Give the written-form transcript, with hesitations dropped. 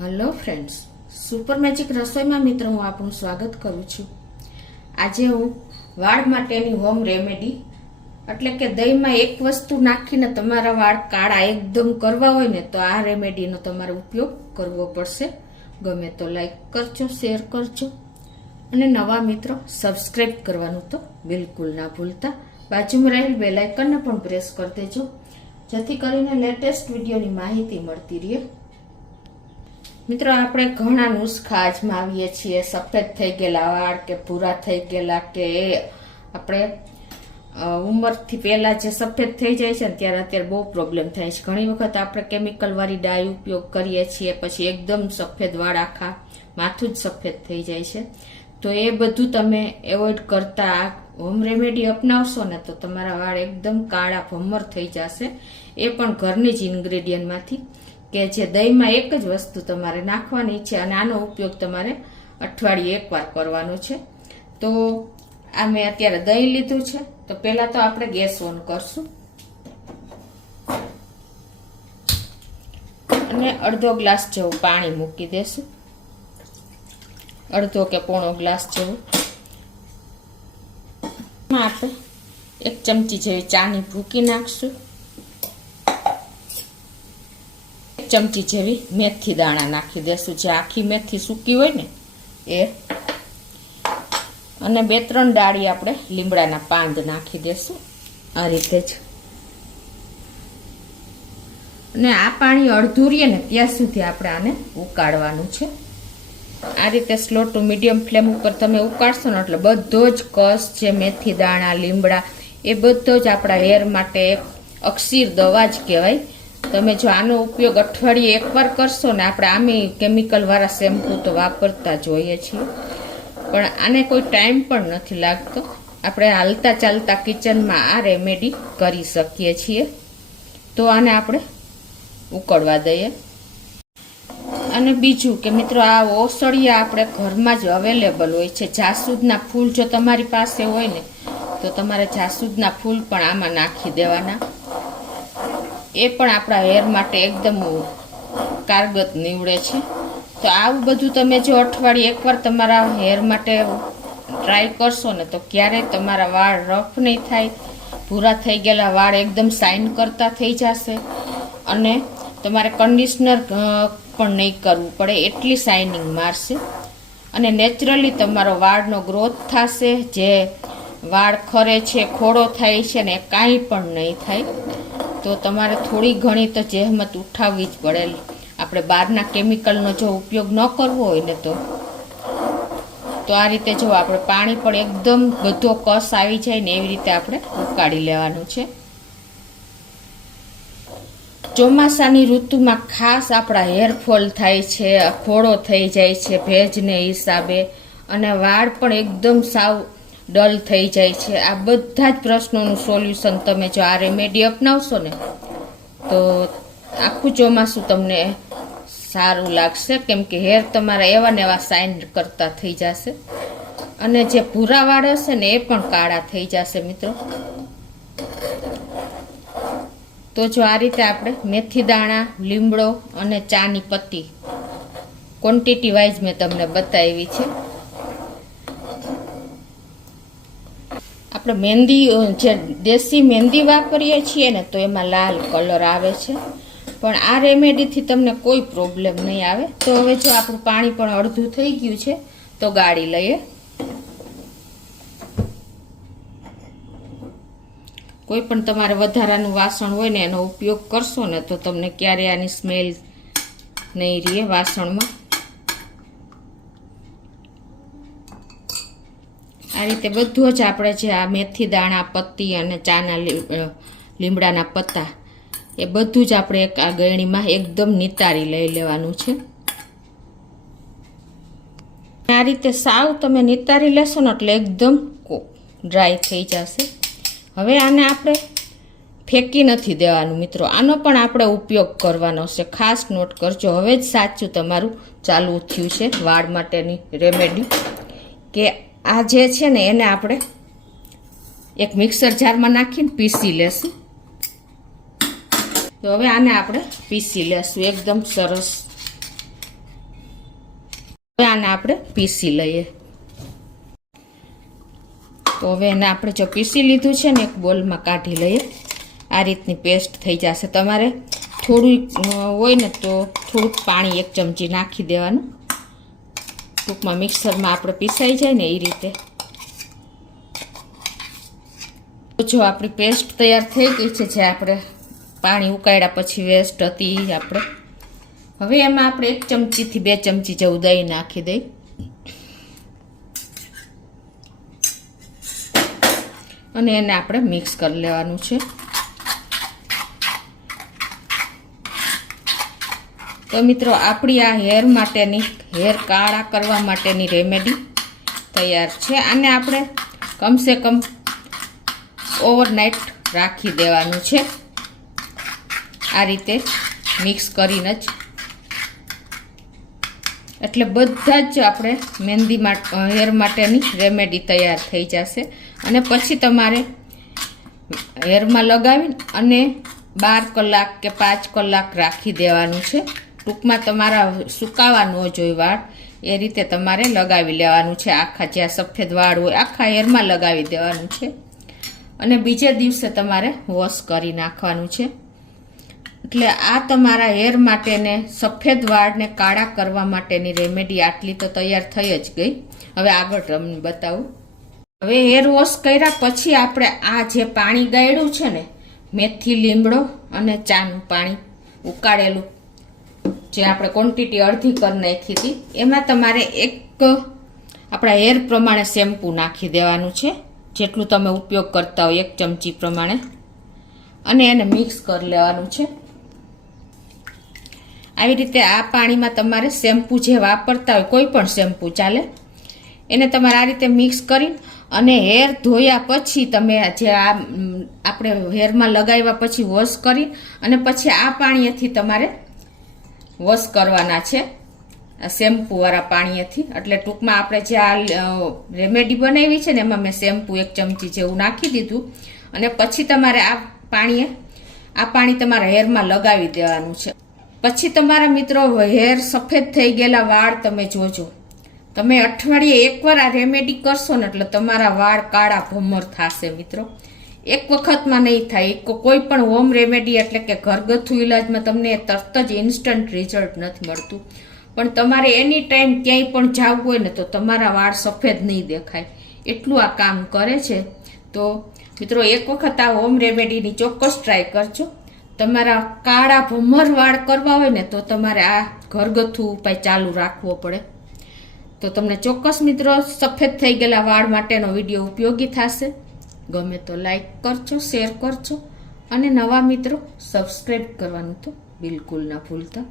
Hello friends, super magic રસોઈમાં મિત્રો હું આપનું સ્વાગત કરું છું। આજે હું વાળ માટેની હોમ રેમેડી એટલે કે દહીંમાં એક વસ્તુ નાખીને તમારા વાળ કાળા એકદમ કરવા હોય ને તો આ રેમેડીનો તમારે ઉપયોગ કરવો પડશે। ગમે તો લાઈક કરજો, શેર કરજો અને નવા મિત્રો સબસ્ક્રાઇબ કરવાનું તો બિલકુલ ના ભૂલતા। બાજુમાં રહેલ બેલ આઇકનને પણ પ્રેસ કરી દેજો જેથી કરીને લેટેસ્ટ વિડીયોની માહિતી મળતી રહે। મિત્રો, આપણે ઘણા નુસ્ખા અજમાવીએ છીએ। સફેદ થઈ ગયેલા વાળ કે ભૂરા થઈ ગયેલા કે આપણે ઉંમરથી પહેલા જે સફેદ થઈ જાય છે ને ત્યારે અત્યારે બહુ પ્રોબ્લેમ થાય છે। ઘણી વખત આપણે કેમિકલ વાળી ડાય ઉપયોગ કરીએ છીએ, પછી એકદમ સફેદ વાળ આખા માથું જ સફેદ થઈ જાય છે। તો એ બધું તમે એવોઇડ કરતા હોમ રેમેડી અપનાવશો ને તો તમારા વાળ એકદમ કાળા ભમર થઈ જશે। એ પણ ઘરની જ ઇન્ગ્રેડિયન્ટમાંથી કે જે દહીંમાં એક જ વસ્તુ તમારે નાખવાની છે અને આનો ઉપયોગ તમારે અઠવાડિયે એકવાર કરવાનો છે। તો આ મેં અત્યારે દહીં લીધું છે। તો પહેલા તો આપણે ગેસ ઓન કરશું અને અડધો ગ્લાસ જેવું પાણી મૂકી દેશું, અડધો કે પોણો ગ્લાસ જેવું। આપણે એક ચમચી જેવી ચાની ભૂકી નાખશું, ચમચી જેવી મેથી દાણા નાખી દેશું, જે આખી મેથી સૂકી હોય ને એ, અને 2-3 ડાળી આપણે લીમડાના પાંદ નાખી દેશું આ રીતે જ। અને આ પાણી અડધું રહે ને ત્યાં સુધી આપણે આને ઉકાળવાનું છે। આ રીતે સ્લો ટુ મીડિયમ ફ્લેમ ઉપર તમે ઉકાળશો ને એટલે બધો જ કસ જે મેથી દાણા, લીમડા એ બધો જ આપણા હેર માટે અક્ષીર દવા જ કહેવાય। તમે જો આનો ઉપયોગ અઠવાડિયે એકવાર કરશો ને, આપણે આમે કેમિકલ વાળા શેમ્પુ તો વાપરતા જ હોઈએ છીએ પણ આને કોઈ ટાઈમ પણ નથી લાગતો, આપણે હાલતા ચાલતા કિચનમાં આ રેમેડી કરી શકીએ છીએ। તો આને આપણે ઉકળવા દઈએ। અને બીજું કે મિત્રો, આ ઓસળિયા આપણે ઘરમાં જ અવેલેબલ હોય છે। જાસૂદના ફૂલ જો તમારી પાસે હોય ને તો તમારે જાસૂદના ફૂલ પણ આમાં નાખી દેવાના, એ પણ આપણા હેર માટે એકદમ કારગત નીવડે છે। તો આવું બધું તમે જો અઠવાડિયે એકવાર તમારા હેર માટે ટ્રાય કરશો ને તો ક્યારેય તમારા વાળ રફ નહીં થાય, ભૂરા થઈ ગયેલા વાળ એકદમ શાઇન કરતા થઈ જશે અને તમારે કન્ડિશનર પણ નહીં કરવું પડે એટલી શાઇનિંગ મારશે અને નેચરલી તમારો વાળનો ગ્રોથ થશે। જે વાળ ખરે છે, ખોડો થાય છે ને કાંઈ પણ નહીં થાય। તો તમારે થોડી ઘણી તો જહેમત ઉઠાવવી જ પડે। આપણે બહારના કેમિકલનો જો ઉપયોગ ન કરવો હોય ને તો આ રીતે જો આપણે પાણી પણ એકદમ બધો કસ આવી જાય ને એવી રીતે આપણે ઉકાળી લેવાનું છે। ચોમાસાની ઋતુમાં ખાસ આપણા હેરફોલ થાય છે, ખોડો થઈ જાય છે ભેજને હિસાબે, અને વાળ પણ એકદમ સાવ ડલ થઈ જાય છે। આ બધા જ પ્રશ્નોનું સોલ્યુશન તમે જો આ રેમેડી અપનાવશો ને તો આખું ચોમાસું તમને સારું લાગશે, કેમ કે હેર તમારા એવા ને એવા શાઇન કરતા થઈ જશે અને જે ભૂરા વાળ હશે ને એ પણ કાળા થઈ જશે મિત્રો। તો જો આ રીતે આપણે મેથી દાણા, લીમડો અને ચાની પત્તી ક્વોન્ટિટી વાઇઝ મેં તમને બતાવી છે। આપણે મહેંદી જે દેશી મહેંદી વાપરીએ છીએ ને તો એમાં લાલ કલર આવે છે, પણ આ રેમેડીથી તમને કોઈ પ્રોબ્લેમ નહીં આવે। તો હવે જો આપણું પાણી પણ અડધું થઈ ગયું છે તો ગાળી લઈએ। કોઈ પણ તમારે વધારાનું વાસણ હોય ને એનો ઉપયોગ કરશો ને તો તમને ક્યારેય આની સ્મેલ નહીં રહે વાસણમાં। આ રીતે બધું જ આપણે જે આ મેથી દાણા, પત્તી અને ચાના લીમડાના પત્તા એ બધું જ આપણે એક આ ગળણીમાં એકદમ નિતારી લઈ લેવાનું છે। આ રીતે સાવ તમે નિતારી લેશો ને એટલે એકદમ ડ્રાય થઈ જશે। હવે આને આપણે ફેંકી નથી દેવાનું મિત્રો, આનો પણ આપણે ઉપયોગ કરવાનો છે। ખાસ નોટ કરજો, હવે જ સાચું તમારું ચાલુ થયું છે વાળ માટેની રેમેડી, કે આ જે છે ને એને આપણે એક મિક્સર જારમાં નાખીને પીસી લેશું। તો હવે આને આપણે પીસી લેશું એકદમ સરસ। આને આપણે પીસી લઈએ. તો હવે એને આપણે જો પીસી લીધું છે ને એક બોલમાં કાઢી લઈએ. આ રીતની પેસ્ટ થઈ જશે. તમારે થોડું હોય ને તો થોડુંક પાણી 1 ચમચી નાખી દેવાનું. ટૂંકમાં મિક્સરમાં આપણે પીસાઈ જાય ને એ રીતે. જો આપણી પેસ્ટ તૈયાર થઈ ગઈ છે, જે આપણે પાણી ઉકાળ્યા પછી વેસ્ટ હતી આપણે. હવે એમાં આપણે 1 ચમચીથી 2 ચમચી જેવું દહીં નાખી દઈ અને એને આપણે મિક્સ કરી લેવાનું છે. તો મિત્રો આપણી આ હેર માટેની, હેર કાળા કરવા માટેની રેમેડી તૈયાર છે. આને આપણે કમસે કમ ઓવરનાઇટ રાખી દેવાનું છે. આ રીતે મિક્સ કરીને જ, એટલે બધા જ આપણે મહેંદી હેર માટેની રેમેડી તૈયાર થઈ જશે. અને પછી તમારે હેરમાં લગાવીને અને 12 કલાક કે 5 કલાક રાખી દેવાનું છે. ટૂંકમાં તમારા સુકાવા ન જોઈએ વાળ, એ રીતે તમારે લગાવી લેવાનું છે. આખા જ્યાં સફેદ વાળ હોય આખા હેરમાં લગાવી દેવાનું છે. અને બીજે દિવસે તમારે વોશ કરી નાખવાનું છે. એટલે આ તમારા હેર માટેને, સફેદ વાળને કાળા કરવા માટેની રેમેડી આટલી તો તૈયાર થઈ જ ગઈ. હવે આગળ તમને બતાવું. હવે હેર વોશ કર્યા પછી આપણે આ જે પાણી ગાળ્યું છે ને, મેથી, લીમડો અને ચાનું પાણી ઉકાળેલું, જે આપણે ક્વોન્ટિટી અડધી કરી નાખી હતી, એમાં તમારે એક આપણા હેર પ્રમાણે શેમ્પૂ નાખી દેવાનું છે. જેટલું તમે ઉપયોગ કરતા હોય 1 ચમચી પ્રમાણે, અને એને મિક્સ કરી લેવાનું છે. આવી રીતે આ પાણીમાં તમારે શેમ્પૂ જે વાપરતા હોય, કોઈ પણ શેમ્પૂ ચાલે, એને તમારે આ રીતે મિક્સ કરી અને હેર ધોયા પછી તમે જે આ આપણે હેરમાં લગાવ્યા પછી વોશ કરી અને પછી આ પાણીએથી તમારે વોશ કરવાના છે, આ શેમ્પૂવાળા પાણીએથી. એટલે ટૂંકમાં આપણે જે આ રેમેડી બનાવી છે ને, એમાં મેં શેમ્પૂ 1 ચમચી જેવું નાખી દીધું. અને પછી તમારે આ પાણી તમારા હેરમાં લગાવી દેવાનું છે. પછી તમારા મિત્રો હેર સફેદ થઈ ગયેલા વાળ તમે જોજો. તમે અઠવાડિયે એકવાર આ રેમેડી કરશો ને એટલે તમારા વાળ કાળા ભમર થશે મિત્રો. એક વખતમાં નહીં થાય. કોઈ પણ હોમ રેમેડી એટલે કે ઘરગથ્થુ ઇલાજમાં તમને તરત જ ઇન્સ્ટન્ટ રિઝલ્ટ નથી મળતું. પણ તમારે એની ટાઈમ ક્યાંય પણ જવું હોય ને તો તમારા વાળ સફેદ નહીં દેખાય, એટલું આ કામ કરે છે. તો મિત્રો એક વખત આ હોમ રેમેડીની ચોક્કસ ટ્રાય કરજો. તમારા કાળા ભમર વાળ કરવા હોય ને તો તમારે આ ઘરગથ્થુ ઉપાય ચાલુ રાખવો પડે. તો તમને ચોક્કસ મિત્રો સફેદ થઈ ગયેલા વાળ માટેનો વિડીયો ઉપયોગી થશે. ગમે તો લાઈક કરજો, શેર કરજો અને નવા મિત્રો સબસ્ક્રાઈબ કરવાનું તો બિલકુલ ના ભૂલતા.